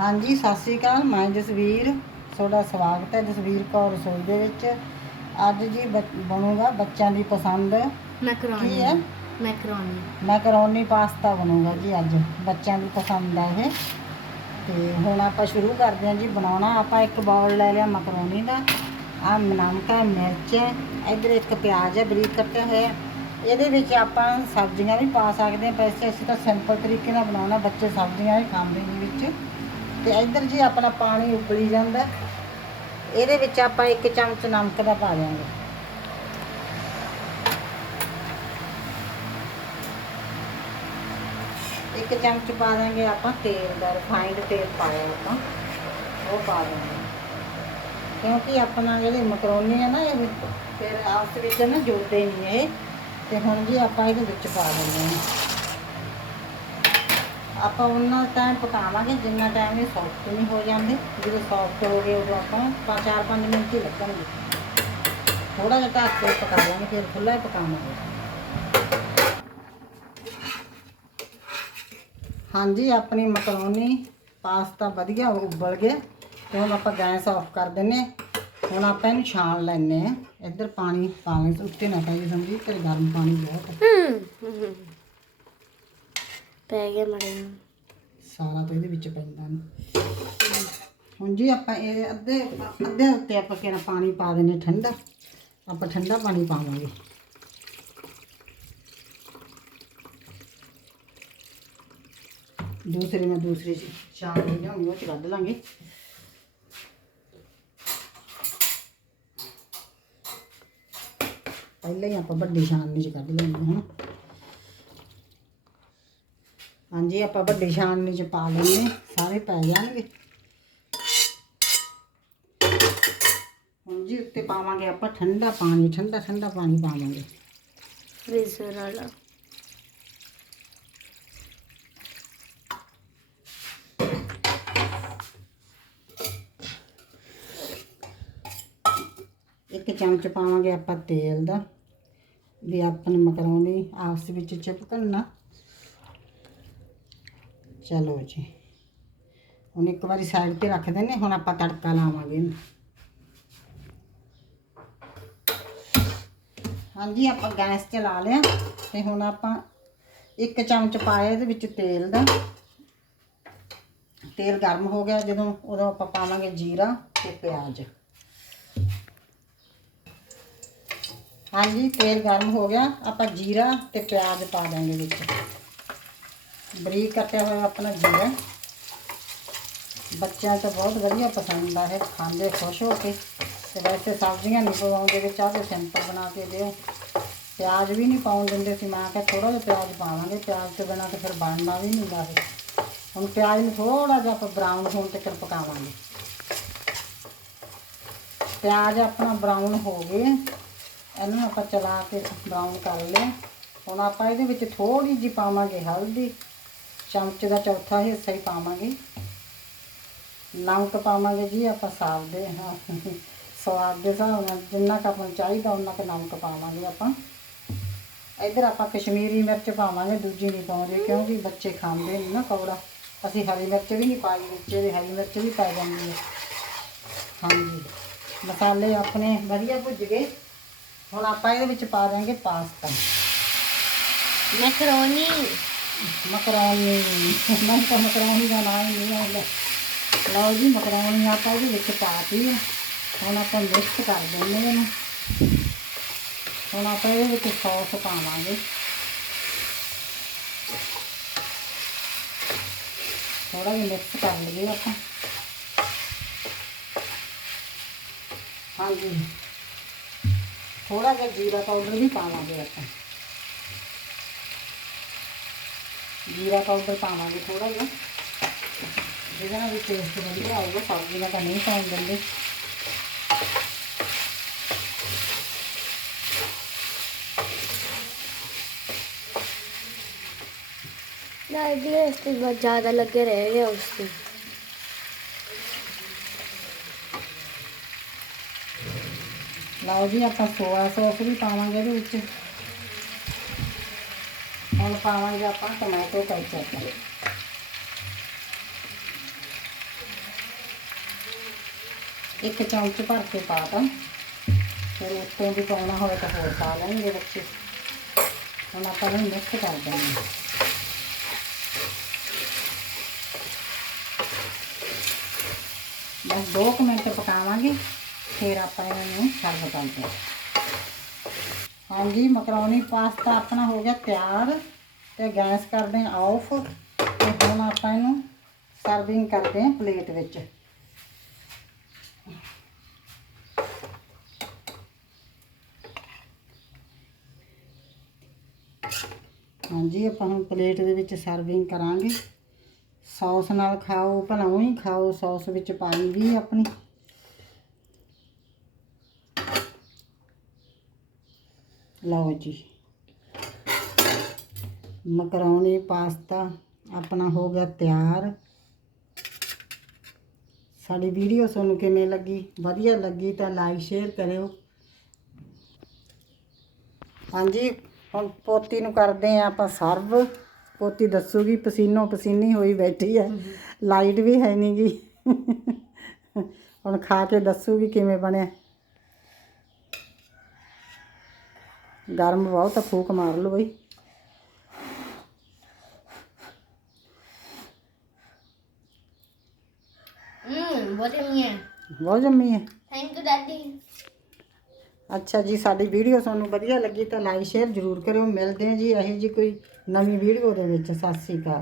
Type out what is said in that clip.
ਹਾਂਜੀ ਸਤਿ ਸ੍ਰੀ ਅਕਾਲ ਮੈਂ ਜਸਵੀਰ। ਤੁਹਾਡਾ ਸਵਾਗਤ ਹੈ ਜਸਵੀਰ ਕੌਰ ਰਸੋਈ ਦੇ ਵਿੱਚ। ਅੱਜ ਜੀ ਬ- ਬਣੂਗਾ ਬੱਚਿਆਂ ਦੀ ਪਸੰਦ। ਮੈਕਰੋਨੀ ਹੈ? ਮੈਕਰੋਨੀ ਮੈਕਰੋਨੀ ਪਾਸਤਾ ਬਣੂਗਾ ਜੀ ਅੱਜ ਬੱਚਿਆਂ ਦੀ ਪਸੰਦ ਹੈ ਇਹ। ਤੇ ਹੁਣ ਆਪਾਂ ਸ਼ੁਰੂ ਕਰਦੇ ਹਾਂ ਜੀ ਬਣਾਉਣਾ। ਆਪਾਂ ਇੱਕ ਬਾਉਲ ਲੈ ਲਿਆ ਮੈਕਰੋਨੀ ਦਾ। ਆ ਨਮਕ ਹੈ ਮਿਰਚ ਹੈ ਇੱਧਰ ਇੱਕ ਪਿਆਜ਼ ਹੈ ਬਰੀਕ ਕੱਟਿਆ ਹੋਇਆ ਇਹਦੇ ਵਿੱਚ ਆਪਾਂ ਸਬਜ਼ੀਆਂ ਵੀ ਪਾ ਸਕਦੇ ਹਾਂ। ਵੈਸੇ ਅਸੀਂ ਤਾਂ ਸਿੰਪਲ ਤਰੀਕੇ ਨਾਲ ਬਣਾਉਣਾ ਬੱਚੇ ਸਬਜ਼ੀਆਂ ਹੀ ਖਾਂਦੇ ਨਹੀਂ ਵਿੱਚ। ਤੇ ਇੱਧਰ ਜੀ ਆਪਣਾ ਪਾਣੀ ਉਬਲੀ ਜਾਂਦਾ। ਇਹਦੇ ਵਿੱਚ ਆਪਾਂ ਇੱਕ ਚਮਚ ਨਮਕ ਦਾ ਪਾ ਦਿਆਂਗੇ। ਇੱਕ ਚਮਚ ਪਾ ਦਾਂਗੇ ਆਪਾਂ ਤੇਲ ਦਾ ਰਿਫਾਈਨਡ ਤੇਲ ਪਾਇਆ ਆਪਾਂ, ਉਹ ਪਾ ਦਾਂਗੇ ਕਿਉਂਕਿ ਆਪਣਾ ਜਿਹੜੇ ਮਕਰੋਨੀ ਆ ਨਾ, ਇਹ ਫਿਰ ਆਪਸ ਵਿੱਚ ਨਾ ਜੁੜਦੇ ਨਹੀਂ ਇਹ। ਤੇ ਹੁਣ ਜੀ ਆਪਾਂ ਇਹਦੇ ਵਿੱਚ ਪਾ ਦਿੰਦੇ ਹਾਂ। ਆਪਾਂ ਉਹਨਾਂ ਟਾਈਮ ਪਕਾਵਾਂਗੇ, ਜਿੰਨਾ ਟਾਈਮ ਇਹ ਸੌਫਟ ਨਹੀਂ ਹੋ ਜਾਂਦੇ। ਜਦੋਂ ਸੌਫਟ ਹੋ ਗਏ, ਉਦੋਂ ਆਪਾਂ ਪੰਜ, ਚਾਰ, ਪੰਜ ਮਿੰਟ ਹੀ ਲੱਗਣਗੇ। ਥੋੜਾ ਜਿਹਾ ਢੱਕ ਕੇ ਪਕਾਵਾਂਗੇ ਫਿਰ ਖੁੱਲਾ ਹੀ ਪਕਾਵਾਂਗੇ। ਹਾਂਜੀ, ਆਪਣੀ ਮਕਰੋਨੀ, ਪਾਸਤਾ ਵਧੀਆ ਉਬਲ ਗਿਆ ਤੇ ਹੁਣ ਆਪਾਂ ਗੈਸ ਆਫ ਕਰ ਦਿੰਨੇ ਹਾਂ। ਹੁਣ ਆਪਾਂ ਇਹਨੂੰ ਛਾਣ ਲੈਣੇ ਆ ਇੱਧਰ ਪਾਣੀ ਪਾਣੀ ਉੱਤੇ ਨਾ ਪਈ ਸਮਝੀ? ਤੇ ਗਰਮ ਪਾਣੀ ਬਹੁਤ ਪੈ ਗਿਆ ਮੜੇ ਸਾਰਾ ਤਾਂ ਇਹਦੇ ਵਿੱਚ ਪੈਂਦਾ ਨਹੀਂ ਹੁਣ ਜੀ ਆਪਾਂ ਇਹ ਅੱਧੇ ਅੱਧੇ ਉੱਤੇ ਆਪਾਂ ਕਿਹੜਾ ਪਾਣੀ ਪਾ ਦੇਣੇ ਠੰਡਾ। ਆਪਾਂ ਠੰਡਾ ਪਾਣੀ ਪਾਵਾਂਗੇ। ਦੂਸਰੇ ਨਾਲ ਦੂਸਰੇ ਚ ਛਾਣ ਲਈ ਉਹ ਚ ਕੱਢ ਲਾਂਗੇ। ਪਹਿਲਾਂ ਹੀ ਆਪਾਂ ਵੱਡੀ ਛਾਨਣੀ ਚ ਕੱਢ ਲੈਂਦੇ ਹਾਂ। ਹਾਂਜੀ ਆਪਾਂ ਵੱਡੀ ਛਾਣਨੀ ਚ ਪਾ ਲੈਣੇ ਸਾਰੇ ਪੈ ਜਾਣਗੇ। ਹੁਣ ਜੀ ਉੱਤੇ ਪਾਵਾਂਗੇ ਆਪਾਂ ਠੰਡਾ ਪਾਣੀ ਠੰਡਾ ਠੰਡਾ ਪਾਣੀ ਪਾਵਾਂਗੇ। ਫ੍ਰੀਜ਼ਰ ਵਾਲਾ। ਇੱਕ ਚਮਚ ਪਾਵਾਂਗੇ ਆਪਾਂ ਤੇਲ ਦਾ ਵੀ ਆਪਣੀ ਮਕਰੋਨੀ ਆਪਸ ਵਿੱਚ ਚਿਪਕਣ ਨਾ। ਚਲੋ ਜੀ। ਹੁਣ ਇੱਕ ਵਾਰੀ ਸਾਈਡ ਤੇ ਰੱਖ ਦਿੰਨੇ ਹੁਣ ਆਪਾਂ ਤੜਕਾ ਲਾਵਾਂਗੇ। ਹਾਂਜੀ, ਆਪਾਂ ਗੈਸ ਚਲਾ ਲਿਆ ਤੇ ਹੁਣ ਆਪਾਂ ਇੱਕ ਚਮਚ ਪਾਇਆ ਇਹਦੇ ਵਿੱਚ ਤੇਲ ਦਾ। ਤੇਲ ਗਰਮ ਹੋ ਗਿਆ, ਜਦੋਂ ਉਦੋਂ ਆਪਾਂ ਪਾਵਾਂਗੇ ਜੀਰਾ ਤੇ ਪਿਆਜ਼। ਹਾਂਜੀ, ਤੇਲ ਗਰਮ ਹੋ ਗਿਆ, ਆਪਾਂ ਜੀਰਾ ਤੇ ਪਿਆਜ਼ ਪਾ ਦਾਂਗੇ ਵਿੱਚ। ਬਰੀਕ ਕੱਟਿਆ ਹੋਇਆ ਆਪਣਾ ਜੀਰਾ ਬੱਚਿਆਂ ਤੋਂ ਬਹੁਤ ਵਧੀਆ ਪਸੰਦ ਆ ਇਹ, ਖਾਂਦੇ ਖੁਸ਼ ਹੋ ਕੇ। ਤੇ ਵੈਸੇ ਸਬਜ਼ੀਆਂ ਨਹੀਂ ਪਵਾਉਂਦੇ ਵਿੱਚ ਆਹ ਸਿੰਪਲ ਬਣਾ ਕੇ ਦਿਓ। ਪਿਆਜ਼ ਵੀ ਨਹੀਂ ਪਾਉਣ ਦਿੰਦੇ ਸੀ, ਮੈਂ ਕਿਹਾ ਥੋੜਾ ਜਿਹਾ ਪਿਆਜ਼ ਪਾਵਾਂਗੇ, ਪਿਆਜ਼ ਤੋਂ ਬਿਨਾਂ ਤਾਂ ਫਿਰ ਬਣਨਾ ਵੀ ਨਹੀਂ ਹੁੰਦਾ ਇਹ ਹੁਣ ਪਿਆਜ਼ ਨੂੰ ਥੋੜਾ ਜਿਹਾ ਆਪਾਂ ਬਰਾਊਨ ਹੋਣ ਤੱਕ ਪਕਾਵਾਂਗੇ। ਪਿਆਜ਼ ਆਪਣਾ ਬਰਾਊਨ ਹੋ ਗਏ, ਇਹਨੂੰ ਆਪਾਂ ਚਲਾ ਕੇ ਬਰਾਊਨ ਕਰ ਲਿਆ। ਹੁਣ ਆਪਾਂ ਇਹਦੇ ਵਿੱਚ ਥੋੜੀ ਜਿਹੀ ਪਾਵਾਂਗੇ ਹਲਦੀ। ਚਮਚ ਦਾ ਚੌਥਾ ਹਿੱਸਾ ਹੀ ਪਾਵਾਂਗੇ। ਨਮਕ ਪਾਵਾਂਗੇ ਜੀ, ਆਪਾਂ ਸਾਬ ਦੇ ਸਵਾਦ ਦੇ ਹਿਸਾਬ ਨਾਲ ਜਿੰਨਾ ਕੁ ਆਪਾਂ ਨੂੰ ਚਾਹੀਦਾ ਉਨਾ ਕੁ ਨਮਕ ਪਾਵਾਂਗੇ ਆਪਾਂ। ਇੱਧਰ ਆਪਾਂ ਕਸ਼ਮੀਰੀ ਮਿਰਚ ਪਾਵਾਂਗੇ, ਦੂਜੀ ਨਹੀਂ ਪਾਉਂਦੇ ਕਿਉਂਕਿ ਬੱਚੇ ਖਾਂਦੇ ਨਹੀਂ ਨਾ ਕੌੜਾ। ਅਸੀਂ ਹਰੀ ਮਿਰਚ ਵੀ ਨਹੀਂ ਪਾਈ ਵਿੱਚ ਇਹਦੇ ਹਰੀ ਮਿਰਚ ਵੀ ਪੈ ਜਾਂਦੀ ਹੈ। ਹਾਂਜੀ, ਮਸਾਲੇ ਆਪਣੇ ਵਧੀਆ ਭੁੱਜ ਗਏ। ਹੁਣ ਆਪਾਂ ਇਹਦੇ ਵਿੱਚ ਪਾ ਦਾਂਗੇ ਪਾਸਤਾ। ਮੈਕਰੋਨੀ। ਮਕਰੋਨੀ ਮੈਂ ਤਾਂ ਮਕਰੋਨੀ ਦਾ ਨਾਮ ਹੀ ਨਹੀਂ ਆਉਂਦਾ ਲਓ ਜੀ ਮਕਰੋਨੀ ਆਪਾਂ ਇਹਦੇ ਵਿੱਚ ਪਾਤੀ ਹੈ ਹੁਣ ਆਪਾਂ ਮਿਕਸ ਕਰ ਦਿੰਦੇ ਹਾਂ ਇਹਨੂੰ ਹੁਣ ਆਪਾਂ ਇਹਦੇ ਵਿੱਚ ਸੌਸ ਪਾਵਾਂਗੇ ਥੋੜਾ ਜਿਹਾ ਮਿਕਸ ਕਰ ਲਈਏ ਆਪਾਂ ਹਾਂਜੀ ਥੋੜਾ ਜਿਹਾ ਜੀਰਾ ਪਾਊਡਰ ਪਾਵਾਂਗੇ ਥੋੜਾ ਜਿਹਾ। ਜਿਹਦੇ ਨਾਲ ਵੀ ਟੇਸਟ ਵਧੀਆ ਆਊਗਾ ਸਬਜ਼ੀ ਨਾਲ ਤਾਂ ਨਹੀਂ ਪਾਉਣ ਦਿੰਦੇ। ਨਾ ਇਹ ਇਸ ਤੇ ਬਹੁਤ ਜ਼ਿਆਦਾ ਲੱਗੇ ਰਹਿ ਗਿਆ ਉਸ ਤੇ। ਲਓ ਜੀ ਆਪਾਂ ਸੋਇਆ ਸੌਸ ਵੀ ਪਾਵਾਂਗੇ ਇਹਦੇ ਵਿੱਚ। ਹੁਣ ਪਾਵਾਂਗੇ ਆਪਾਂ ਟੋਮੈਟੋ ਕੈਚਅਪ ਇੱਕ ਚਮਚ ਭਰ ਕੇ ਪਾਤਾ ਫਿਰ ਉੱਤੋਂ ਵੀ ਪਾਉਣਾ ਹੋਵੇ ਤਾਂ ਹੋਰ ਪਾ ਲੈਣਗੇ ਬੱਚੇ ਹੁਣ ਆਪਾਂ ਨੂੰ ਮਿਕਸ ਕਰ ਦੇਣਾ ਬਸ 2 ਮਿੰਟ ਪਕਾਵਾਂਗੇ ਫਿਰ ਆਪਾਂ ਇਹਨੂੰ ਸਰਵ ਕਰਦੇ ਹਾਂ ਹਾਂਜੀ ਮਕਰੋਨੀ ਪਾਸਤਾ ਆਪਣਾ ਹੋ ਗਿਆ ਤਿਆਰ ਤੇ ਗੈਸ ਕਰਦੇ ਹਾਂ ਆਫ ਤੇ ਹੁਣ ਆਪਾਂ ਇਹਨੂੰ ਸਰਵਿੰਗ ਕਰਦੇ ਹਾਂ ਪਲੇਟ ਵਿੱਚ। ਹਾਂਜੀ, ਆਪਾਂ ਹੁਣ ਪਲੇਟ ਦੇ ਵਿੱਚ ਸਰਵਿੰਗ ਕਰਾਂਗੇ। ਸੌਸ ਨਾਲ ਖਾਓ, ਭਲਾ ਹੀ ਖਾਓ ਸੌਸ ਵਿੱਚ ਪਾਈ ਵੀ ਆਪਣੀ। ਲਓ ਜੀ। ਮਕਰੋਨੀ, ਪਾਸਤਾ ਆਪਣਾ ਹੋ ਗਿਆ ਤਿਆਰ। ਸਾਡੀ ਵੀਡੀਓ ਤੁਹਾਨੂੰ ਕਿਵੇਂ ਲੱਗੀ? ਵਧੀਆ ਲੱਗੀ ਤਾਂ ਲਾਈਕ ਸ਼ੇਅਰ ਕਰਿਓ। ਹਾਂਜੀ, ਹੁਣ ਪੋਤੀ ਨੂੰ ਕਰਦੇ ਆ ਆਪਾਂ ਸਰਵ ਪੋਤੀ ਦੱਸੂਗੀ, ਪਸੀਨੋ ਪਸੀਨੀ ਹੋਈ ਬੈਠੀ ਹੈ ਲਾਈਟ ਵੀ ਹੈ ਨਹੀਂ ਗੀ। ਹੁਣ ਖਾ ਕੇ ਦੱਸੂਗੀ ਕਿਵੇਂ ਬਣਿਆ। ਗਰਮ ਬਹੁਤ ਫੂਕ ਮਾਰ ਲਓ ਬਈ। ਹਮ ਬਹੁਤ ਹੈ ਬਹੁਤ ਜੰਮੀ ਹੈ ਥੈਂਕ ਯੂ ਡੈਡੀ ਅੱਛਾ ਜੀ ਸਾਡੀ ਵੀਡੀਓ ਤੁਹਾਨੂੰ ਵਧੀਆ ਲੱਗੀ ਤਾਂ ਲਾਈਕ ਸ਼ੇਅਰ ਜ਼ਰੂਰ ਕਰਿਓ। ਮਿਲਦੇ ਹਾਂ ਜੀ ਇਹੋ ਜੀ ਕੋਈ ਨਵੀਂ ਵੀਡੀਓ ਦੇ ਵਿੱਚ। ਸਤਿ ਸ਼੍ਰੀ ਅਕਾਲ।